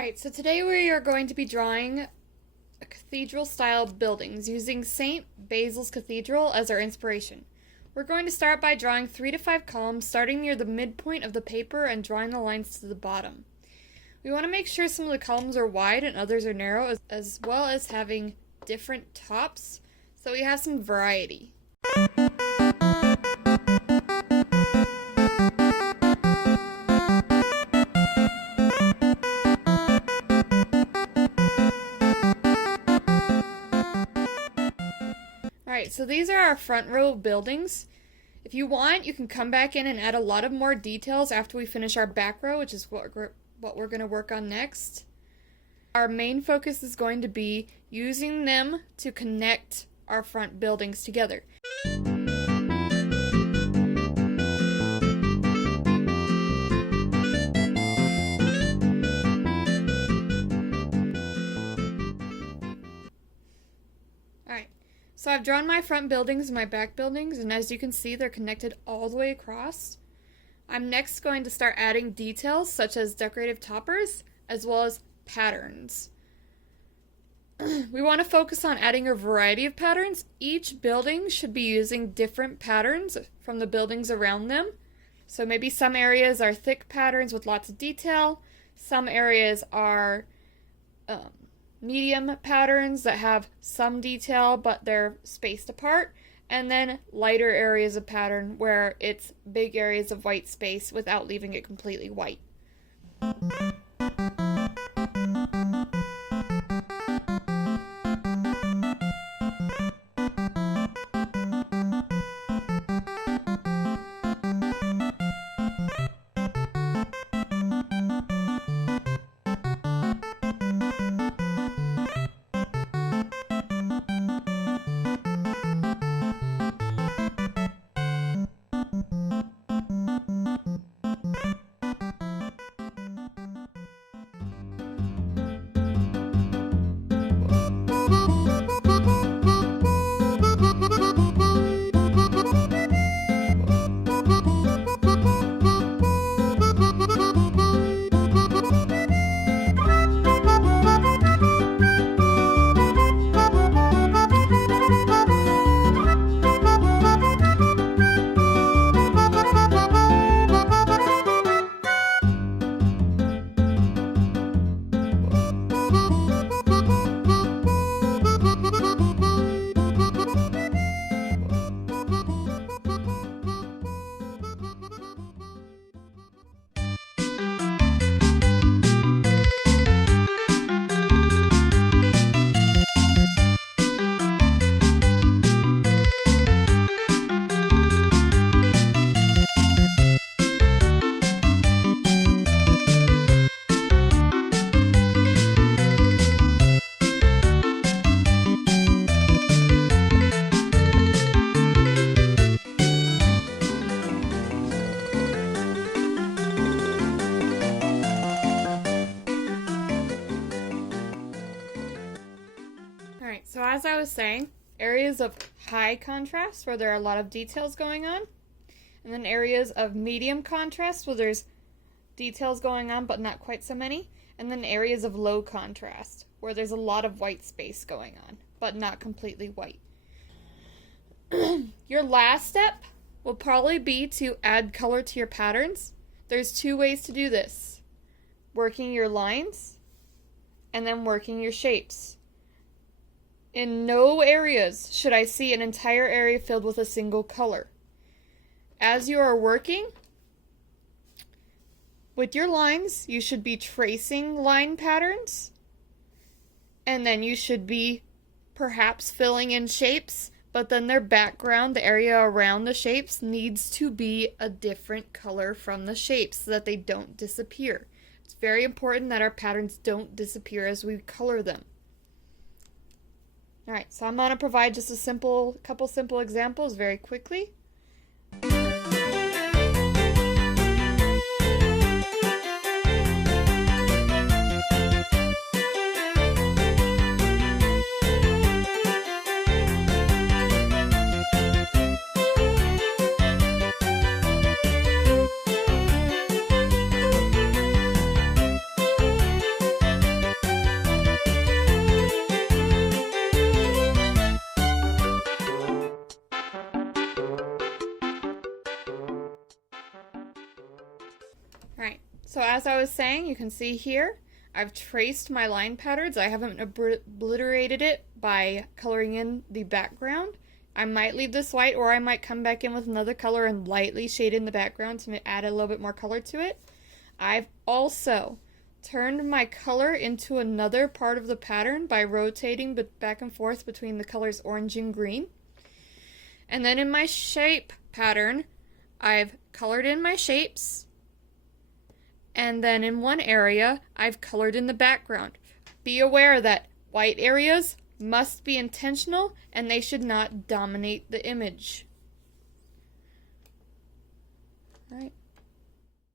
Alright, so today we are going to be drawing a cathedral-style buildings using St. Basil's Cathedral as our inspiration. We're going to start by drawing 3 to 5 columns, starting near the midpoint of the paper and drawing the lines to the bottom. We want to make sure some of the columns are wide and others are narrow, as well as having different tops, so we have some variety. Alright, so these are our front row buildings. If you want, you can come back in and add a lot of more details after we finish our back row, which is what we're going to work on next. Our main focus is going to be using them to connect our front buildings together. So I've drawn my front buildings and my back buildings, and as you can see, they're connected all the way across. I'm next going to start adding details such as decorative toppers, as well as patterns. We want to focus on adding a variety of patterns. Each building should be using different patterns from the buildings around them. So maybe some areas are thick patterns with lots of detail. Some areas are medium patterns that have some detail but they're spaced apart, and then lighter areas of pattern where it's big areas of white space without leaving it completely white. Alright, so as I was saying, areas of high contrast where there are a lot of details going on, and then areas of medium contrast where there's details going on but not quite so many, and then areas of low contrast where there's a lot of white space going on but not completely white. Your last step will probably be to add color to your patterns. There's 2 ways to do this: working your lines and then working your shapes. In no areas should I see an entire area filled with a single color. As you are working with your lines, you should be tracing line patterns, and then you should be perhaps filling in shapes, but then their background, the area around the shapes, needs to be a different color from the shapes so that they don't disappear. It's very important that our patterns don't disappear as we color them. Alright, so I'm going to provide just a couple simple examples very quickly. Alright, so as I was saying, you can see here, I've traced my line patterns. I haven't obliterated it by coloring in the background. I might leave this white, or I might come back in with another color and lightly shade in the background to add a little bit more color to it. I've also turned my color into another part of the pattern by rotating back and forth between the colors orange and green. And then in my shape pattern, I've colored in my shapes. And then in one area, I've colored in the background. Be aware that white areas must be intentional and they should not dominate the image.